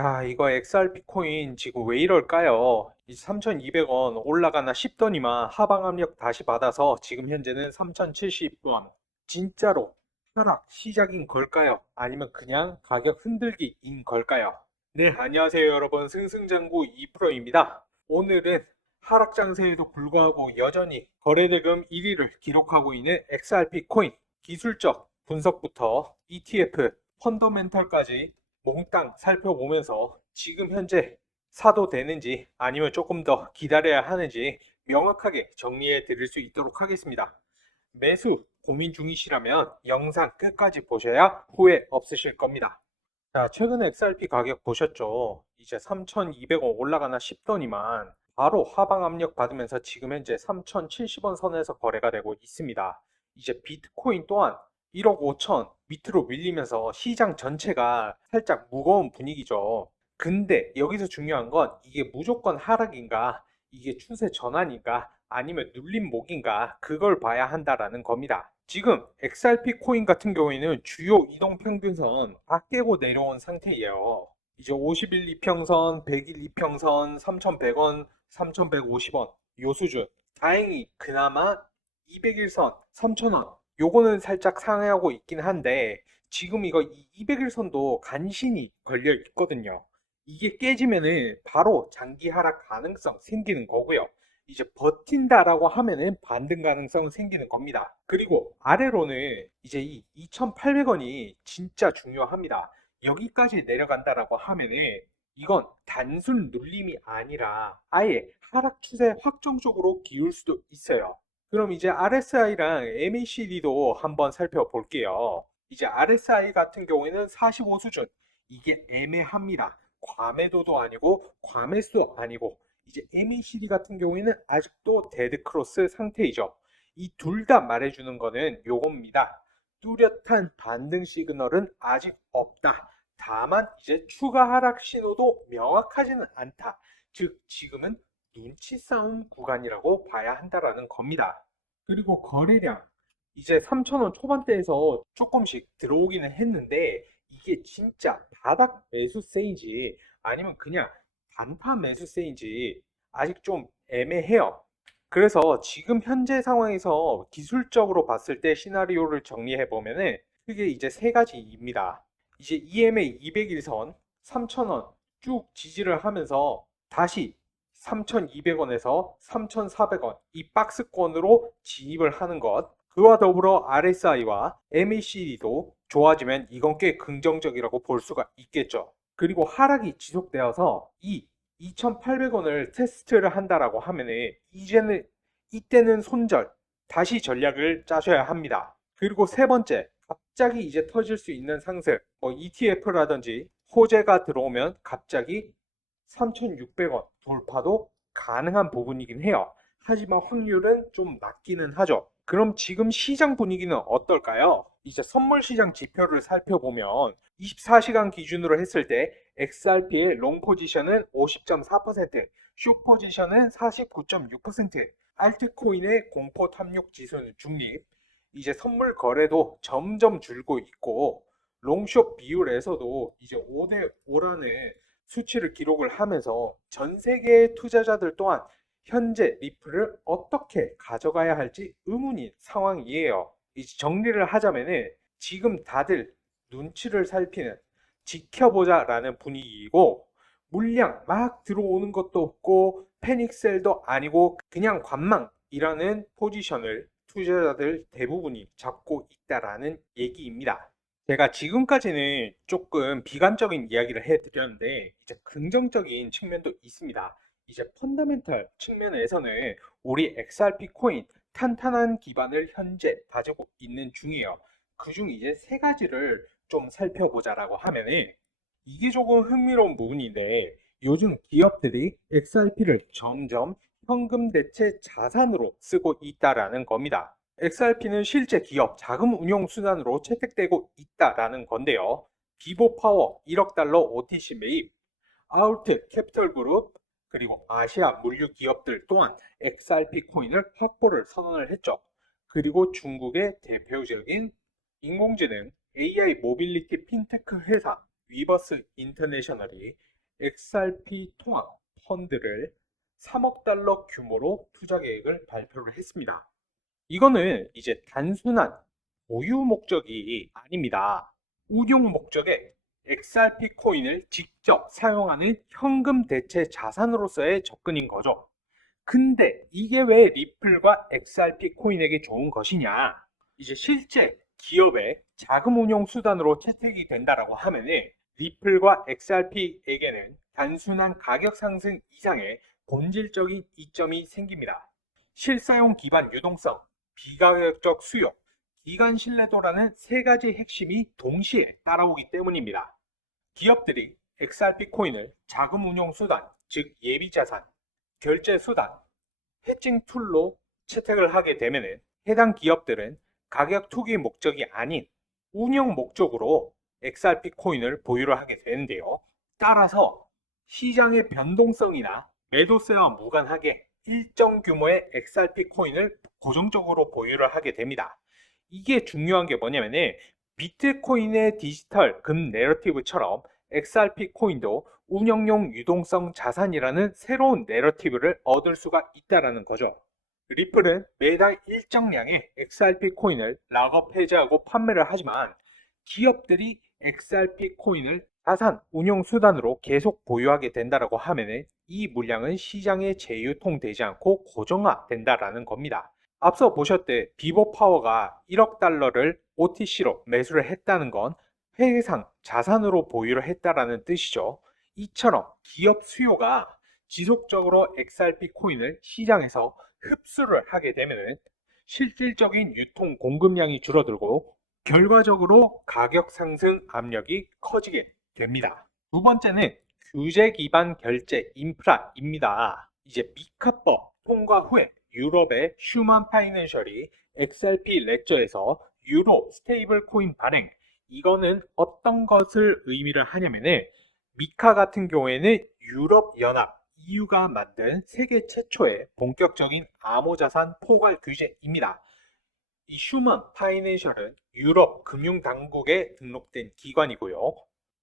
야, 이거 XRP 코인 지금 왜 이럴까요? 이 3,200원 올라가나 싶더니만 하방 압력 다시 받아서 지금 현재는 3,070원. 진짜로 하락 시작인 걸까요? 아니면 그냥 가격 흔들기인 걸까요? 네, 안녕하세요 여러분. 승승장구 2프로입니다. 오늘은 하락 장세에도 불구하고 여전히 거래대금 1위를 기록하고 있는 XRP 코인 기술적 분석부터 ETF, 펀더멘털까지 몽땅 살펴보면서 지금 현재 사도 되는지 아니면 조금 더 기다려야 하는지 명확하게 정리해 드릴 수 있도록 하겠습니다. 매수 고민 중이시라면 영상 끝까지 보셔야 후회 없으실 겁니다. 자, 최근에 XRP 가격 보셨죠? 이제 3,200원 올라가나 싶더니만 바로 하방 압력 받으면서 지금 현재 3,070원 선에서 거래가 되고 있습니다. 이제 비트코인 또한 1억 5천 밑으로 밀리면서 시장 전체가 살짝 무거운 분위기죠. 근데 여기서 중요한 건 이게 무조건 하락인가, 이게 추세 전환인가, 아니면 눌림목인가, 그걸 봐야 한다라는 겁니다. 지금 XRP 코인 같은 경우에는 주요 이동 평균선 다 깨고 내려온 상태예요. 이제 50일 이평선, 100일 이평선, 3,100원, 3,150원 요 수준. 다행히 그나마 200일선 3,000원 요거는 살짝 상회하고 있긴 한데 지금 이거 200일선도 간신히 걸려 있거든요. 이게 깨지면은 바로 장기 하락 가능성 생기는 거고요. 이제 버틴다라고 하면은 반등 가능성 생기는 겁니다. 그리고 아래로는 이제 이 2,800원이 진짜 중요합니다. 여기까지 내려간다라고 하면은 이건 단순 눌림이 아니라 아예 하락 추세 확정적으로 기울 수도 있어요. 그럼 이제 RSI랑 MACD도 한번 살펴볼게요. 이제 RSI 같은 경우에는 45 수준. 이게 애매합니다. 과매도도 아니고 과매수도 아니고 이제 MACD 같은 경우에는 아직도 데드크로스 상태이죠. 이 둘 다 말해주는 거는 요겁니다. 뚜렷한 반등 시그널은 아직 없다. 다만 이제 추가 하락 신호도 명확하지는 않다. 즉 지금은 눈치 싸움 구간이라고 봐야 한다라는 겁니다. 그리고 거래량 이제 3,000원 초반대에서 조금씩 들어오기는 했는데 이게 진짜 바닥 매수세인지 아니면 그냥 단타 매수세인지 아직 좀 애매해요. 그래서 지금 현재 상황에서 기술적으로 봤을 때 시나리오를 정리해 보면은 크게 이제 세 가지입니다. 이제 EMA 200일선 3,000원 쭉 지지를 하면서 다시 3,200원에서 3,400원 이 박스권으로 진입을 하는 것. 그와 더불어 RSI와 MACD도 좋아지면 이건 꽤 긍정적이라고 볼 수가 있겠죠. 그리고 하락이 지속되어서 이 2,800원을 테스트를 한다라고 하면은 이제는 이때는 손절 다시 전략을 짜셔야 합니다. 그리고 세 번째 갑자기 이제 터질 수 있는 상승 뭐 ETF라든지 호재가 들어오면 갑자기 3,600원 돌파도 가능한 부분이긴 해요. 하지만 확률은 좀 낮기는 하죠. 그럼 지금 시장 분위기는 어떨까요? 이제 선물 시장 지표를 살펴보면 24시간 기준으로 했을 때 XRP의 롱 포지션은 50.4%, 숏 포지션은 49.6%, 알트코인의 공포 탐욕 지수는 중립, 이제 선물 거래도 점점 줄고 있고 롱숏 비율에서도 이제 5대 5라는 수치를 기록을 하면서 전 세계의 투자자들 또한 현재 리플을 어떻게 가져가야 할지 의문인 상황이에요. 이제 정리를 하자면은 지금 다들 눈치를 살피는 지켜보자라는 분위기이고 물량 막 들어오는 것도 없고 패닉셀도 아니고 그냥 관망이라는 포지션을 투자자들 대부분이 잡고 있다라는 얘기입니다. 제가 지금까지는 조금 비관적인 이야기를 해드렸는데 이제 긍정적인 측면도 있습니다. 이제 펀더멘털 측면에서는 우리 XRP 코인 탄탄한 기반을 현재 가지고 있는 중이에요. 그중 이제 세 가지를 좀 살펴보자라고 하면은 이게 조금 흥미로운 부분인데 요즘 기업들이 XRP를 점점 현금 대체 자산으로 쓰고 있다라는 겁니다. XRP는 실제 기업 자금 운용 수단으로 채택되고 있다라는 건데요. 비보파워 1억 달러 OTC 매입, 아울트 캐피털 그룹, 그리고 아시아 물류 기업들 또한 XRP 코인을 확보를 선언을 했죠. 그리고 중국의 대표적인 인공지능 AI 모빌리티 핀테크 회사 위버스 인터내셔널이 XRP 통합 펀드를 3억 달러 규모로 투자 계획을 발표를 했습니다. 이거는 이제 단순한 보유 목적이 아닙니다. 운용 목적에 XRP 코인을 직접 사용하는 현금 대체 자산으로서의 접근인 거죠. 근데 이게 왜 리플과 XRP 코인에게 좋은 것이냐? 이제 실제 기업의 자금 운용 수단으로 채택이 된다라고 하면은 리플과 XRP에게는 단순한 가격 상승 이상의 본질적인 이점이 생깁니다. 실사용 기반 유동성, 비가격적 수요, 기간 신뢰도라는 세 가지 핵심이 동시에 따라오기 때문입니다. 기업들이 XRP 코인을 자금 운용 수단, 즉 예비 자산, 결제 수단, 해칭 툴로 채택을 하게 되면 해당 기업들은 가격 투기 목적이 아닌 운영 목적으로 XRP 코인을 보유를 하게 되는데요. 따라서 시장의 변동성이나 매도세와 무관하게 일정 규모의 XRP 코인을 고정적으로 보유를 하게 됩니다. 이게 중요한 게 뭐냐면은 비트코인의 디지털 금 내러티브처럼 XRP 코인도 운영용 유동성 자산이라는 새로운 내러티브를 얻을 수가 있다는 거죠. 리플은 매달 일정량의 XRP 코인을 락업 해제하고 판매를 하지만 기업들이 XRP 코인을 자산 운용 수단으로 계속 보유하게 된다고 하면 이 물량은 시장에 재유통되지 않고 고정화된다라는 겁니다. 앞서 보셨듯 비보파워가 1억 달러를 OTC로 매수를 했다는 건 회계상 자산으로 보유를 했다라는 뜻이죠. 이처럼 기업 수요가 지속적으로 XRP 코인을 시장에서 흡수를 하게 되면 실질적인 유통 공급량이 줄어들고 결과적으로 가격 상승 압력이 커지게 됩니다. 두 번째는 규제 기반 결제 인프라입니다. 이제 미카법 통과 후에 유럽의 슈만 파이낸셜이 XRP 레저에서 유로 스테이블 코인 발행, 이거는 어떤 것을 의미를 하냐면은 미카 같은 경우에는 유럽 연합 EU가 만든 세계 최초의 본격적인 암호자산 포괄 규제입니다. 이 슈먼 파이낸셜은 유럽 금융당국에 등록된 기관이고요.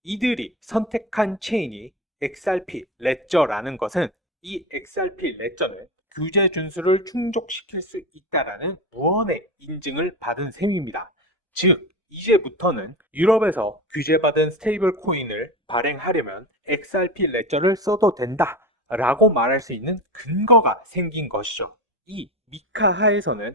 이들이 선택한 체인이 XRP 레저라는 것은 이 XRP 레저는 규제 준수를 충족시킬 수 있다라는 무언의 인증을 받은 셈입니다. 즉, 이제부터는 유럽에서 규제받은 스테이블 코인을 발행하려면 XRP 레저를 써도 된다 라고 말할 수 있는 근거가 생긴 것이죠. 이 미카 하에서는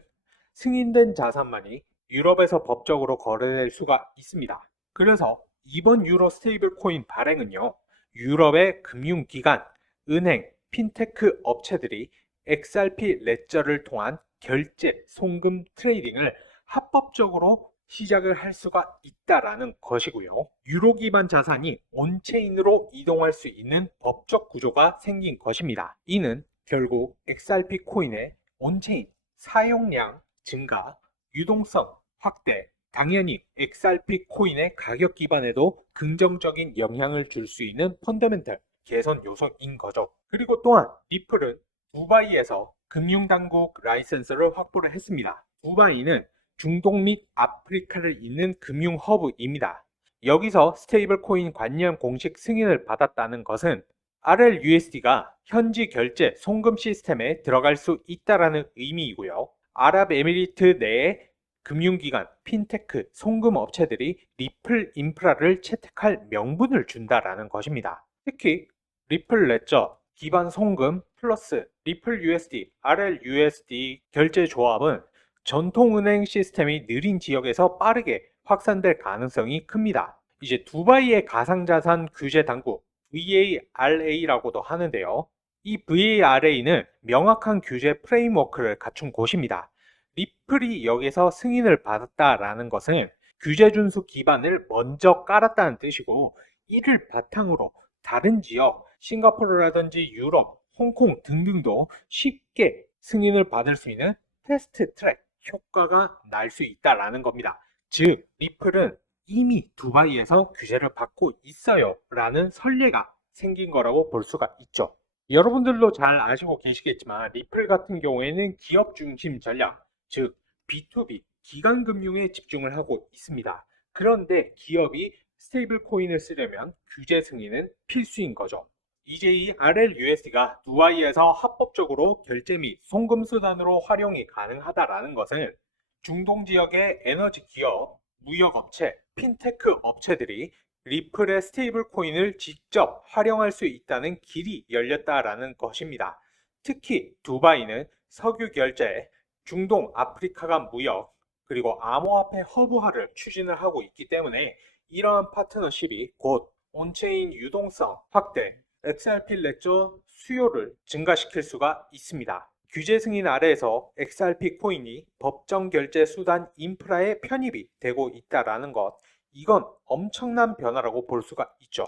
승인된 자산만이 유럽에서 법적으로 거래될 수가 있습니다. 그래서 이번 유로 스테이블 코인 발행은요, 유럽의 금융기관, 은행, 핀테크 업체들이 XRP 레저를 통한 결제, 송금 트레이딩을 합법적으로 시작을 할 수가 있다라는 것이고요. 유로 기반 자산이 온체인으로 이동할 수 있는 법적 구조가 생긴 것입니다. 이는 결국 XRP 코인의 온체인 사용량 증가, 유동성 확대, 당연히 XRP 코인의 가격 기반에도 긍정적인 영향을 줄 수 있는 펀더멘털 개선 요소인 거죠. 그리고 또한 리플은 두바이에서 금융당국 라이센스를 확보를 했습니다. 두바이는 중동 및 아프리카를 잇는 금융 허브입니다. 여기서 스테이블 코인 관련 공식 승인을 받았다는 것은 RLUSD가 현지 결제 송금 시스템에 들어갈 수 있다라는 의미이고요. 아랍에미리트 내의 금융기관, 핀테크, 송금 업체들이 리플 인프라를 채택할 명분을 준다라는 것입니다. 특히 리플 레저, 기반 송금 플러스 리플 USD, RLUSD 결제 조합은 전통은행 시스템이 느린 지역에서 빠르게 확산될 가능성이 큽니다. 이제 두바이의 가상자산 규제 당국 VARA라고도 하는데요. 이 VARA는 명확한 규제 프레임워크를 갖춘 곳입니다. 리플이 여기서 승인을 받았다라는 것은 규제 준수 기반을 먼저 깔았다는 뜻이고, 이를 바탕으로 다른 지역, 싱가포르라든지 유럽, 홍콩 등등도 쉽게 승인을 받을 수 있는 패스트 트랙 효과가 날 수 있다라는 겁니다. 즉, 리플은 이미 두바이에서 규제를 받고 있어요 라는 선례가 생긴 거라고 볼 수가 있죠. 여러분들도 잘 아시고 계시겠지만 리플 같은 경우에는 기업 중심 전략, 즉 B2B 기관 금융에 집중을 하고 있습니다. 그런데 기업이 스테이블 코인을 쓰려면 규제 승인은 필수인 거죠. 이제 이 RLUSD가 두바이에서 합법적으로 결제 및 송금 수단으로 활용이 가능하다라는 것은 중동 지역의 에너지 기업, 무역업체, 핀테크 업체들이 리플의 스테이블 코인을 직접 활용할 수 있다는 길이 열렸다라는 것입니다. 특히 두바이는 석유 결제, 중동 아프리카 간 무역, 그리고 암호화폐 허브화를 추진을 하고 있기 때문에 이러한 파트너십이 곧 온체인 유동성 확대, XRP 레저 수요를 증가시킬 수가 있습니다. 규제 승인 아래에서 XRP 코인이 법정 결제 수단 인프라에 편입이 되고 있다라는 것, 이건 엄청난 변화라고 볼 수가 있죠.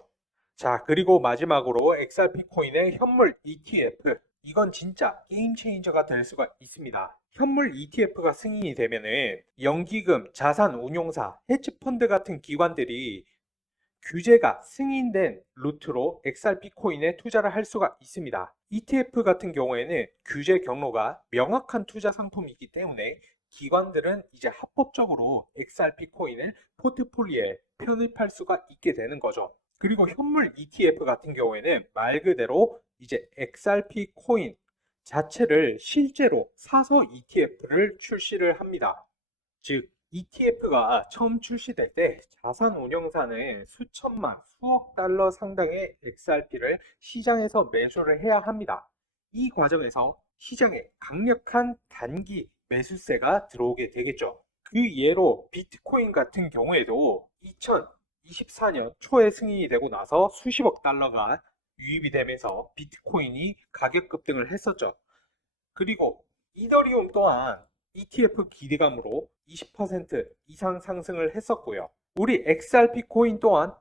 자, 그리고 마지막으로 XRP 코인의 현물 ETF, 이건 진짜 게임 체인저가 될 수가 있습니다. 현물 ETF가 승인이 되면은 연기금, 자산 운용사, 헤지펀드 같은 기관들이 규제가 승인된 루트로 XRP 코인에 투자를 할 수가 있습니다. ETF 같은 경우에는 규제 경로가 명확한 투자 상품이기 때문에 기관들은 이제 합법적으로 XRP 코인을 포트폴리오에 편입할 수가 있게 되는 거죠. 그리고 현물 ETF 같은 경우에는 말 그대로 이제 XRP 코인 자체를 실제로 사서 ETF를 출시를 합니다. 즉, ETF가 처음 출시될 때 자산 운용사는 수천만, 수억 달러 상당의 XRP를 시장에서 매수를 해야 합니다. 이 과정에서 시장에 강력한 단기 매수세가 들어오게 되겠죠. 그 예로 비트코인 같은 경우에도 2024년 초에 승인이 되고 나서 수십억 달러가 유입이 되면서 비트코인이 가격 급등을 했었죠. 그리고 이더리움 또한 ETF 기대감으로 20% 이상 상승을 했었고요. 우리 XRP 코인 또한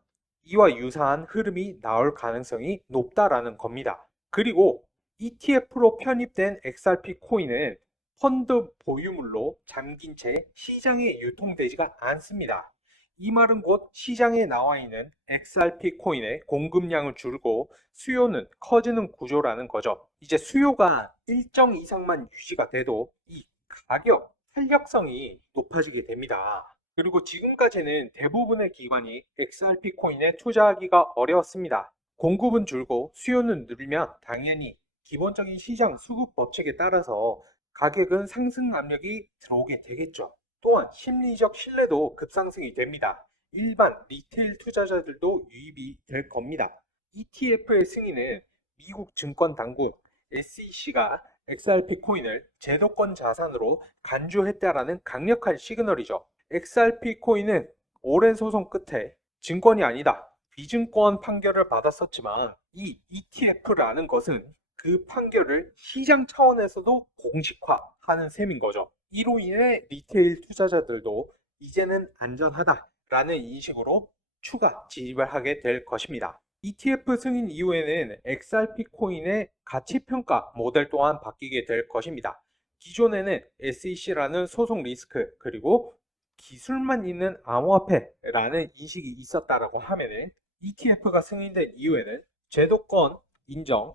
이와 유사한 흐름이 나올 가능성이 높다라는 겁니다. 그리고 ETF로 편입된 XRP 코인은 펀드 보유물로 잠긴 채 시장에 유통되지가 않습니다. 이 말은 곧 시장에 나와 있는 XRP 코인의 공급량을 줄고 수요는 커지는 구조라는 거죠. 이제 수요가 일정 이상만 유지가 돼도 이 가격 탄력성이 높아지게 됩니다. 그리고 지금까지는 대부분의 기관이 XRP 코인에 투자하기가 어려웠습니다. 공급은 줄고 수요는 늘면 당연히 기본적인 시장 수급 법칙에 따라서 가격은 상승 압력이 들어오게 되겠죠. 또한 심리적 신뢰도 급상승이 됩니다. 일반 리테일 투자자들도 유입이 될 겁니다. ETF의 승인은 미국 증권 당국 SEC가 XRP 코인을 제도권 자산으로 간주했다라는 강력한 시그널이죠. XRP 코인은 오랜 소송 끝에 증권이 아니다, 비증권 판결을 받았었지만 이 ETF라는 것은 그 판결을 시장 차원에서도 공식화하는 셈인 거죠. 이로 인해 리테일 투자자들도 이제는 안전하다라는 인식으로 추가 진입을 하게 될 것입니다. ETF 승인 이후에는 XRP 코인의 가치평가 모델 또한 바뀌게 될 것입니다. 기존에는 SEC라는 소송 리스크 그리고 기술만 있는 암호화폐라는 인식이 있었다라고 하면은 ETF가 승인된 이후에는 제도권 인정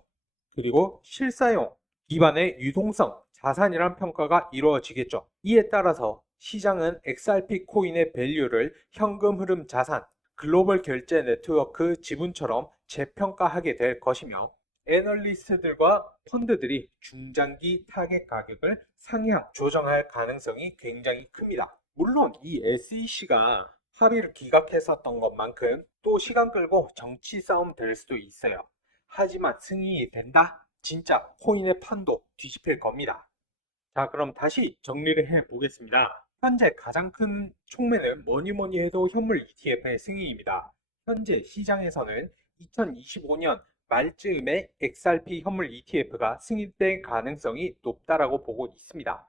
그리고 실사용 기반의 유동성 자산이란 평가가 이루어지겠죠. 이에 따라서 시장은 XRP 코인의 밸류를 현금 흐름 자산, 글로벌 결제 네트워크 지분처럼 재평가하게 될 것이며 애널리스트들과 펀드들이 중장기 타겟 가격을 상향 조정할 가능성이 굉장히 큽니다. 물론 이 SEC가 합의를 기각했었던 것만큼 또 시간 끌고 정치 싸움 될 수도 있어요. 하지만 승인이 된다? 진짜 코인의 판도 뒤집힐 겁니다. 자, 그럼 다시 정리를 해 보겠습니다. 현재 가장 큰 촉매는 뭐니 해도 현물 ETF의 승인입니다. 현재 시장에서는 2025년 말쯤에 XRP 현물 ETF가 승인될 가능성이 높다라고 보고 있습니다.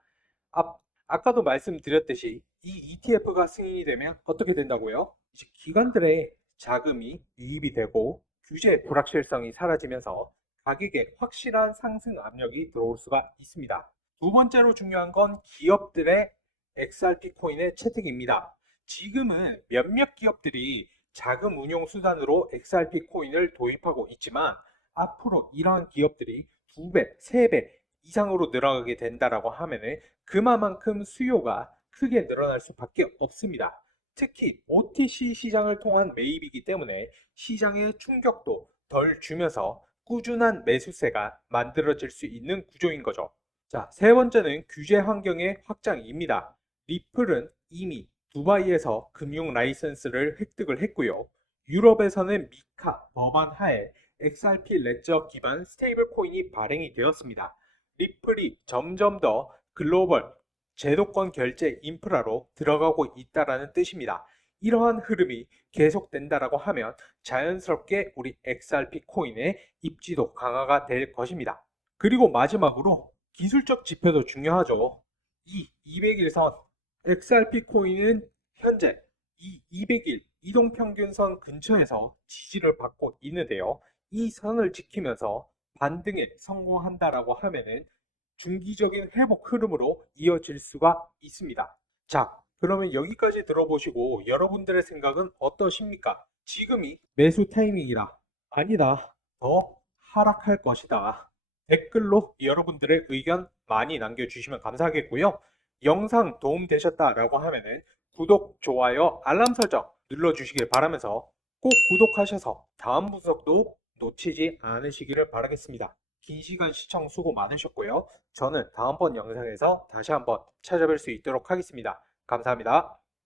아까도 말씀드렸듯이 이 ETF가 승인이 되면 어떻게 된다고요? 이제 기관들의 자금이 유입이 되고 규제 불확실성이 사라지면서 가격에 확실한 상승 압력이 들어올 수가 있습니다. 두 번째로 중요한 건 기업들의 XRP 코인의 채택입니다. 지금은 몇몇 기업들이 자금 운용 수단으로 XRP 코인을 도입하고 있지만 앞으로 이러한 기업들이 2배, 3배 이상으로 늘어가게 된다라고 하면은 그만큼 수요가 크게 늘어날 수밖에 없습니다. 특히 OTC 시장을 통한 매입이기 때문에 시장의 충격도 덜 주면서 꾸준한 매수세가 만들어질 수 있는 구조인 거죠. 자, 세 번째는 규제 환경의 확장입니다. 리플은 이미 두바이에서 금융 라이선스를 획득을 했고요. 유럽에서는 미카 법안 하에 XRP 레저 기반 스테이블 코인이 발행이 되었습니다. 리플이 점점 더 글로벌 제도권 결제 인프라로 들어가고 있다라는 뜻입니다. 이러한 흐름이 계속된다라고 하면 자연스럽게 우리 XRP 코인의 입지도 강화가 될 것입니다. 그리고 마지막으로 기술적 지표도 중요하죠. 이 200일선 XRP 코인은 현재 이 200일 이동평균선 근처에서 지지를 받고 있는데요. 이 선을 지키면서 반등에 성공한다라고 하면은 중기적인 회복 흐름으로 이어질 수가 있습니다. 자, 그러면 여기까지 들어보시고 여러분들의 생각은 어떠십니까? 지금이 매수 타이밍이라 아니다, 더 하락할 것이다. 댓글로 여러분들의 의견 많이 남겨주시면 감사하겠고요. 영상 도움되셨다라고 하면은 구독, 좋아요, 알람 설정 눌러주시길 바라면서 꼭 구독하셔서 다음 분석도 놓치지 않으시기를 바라겠습니다. 긴 시간 시청 수고 많으셨고요. 저는 다음번 영상에서 다시 한번 찾아뵐 수 있도록 하겠습니다. 감사합니다.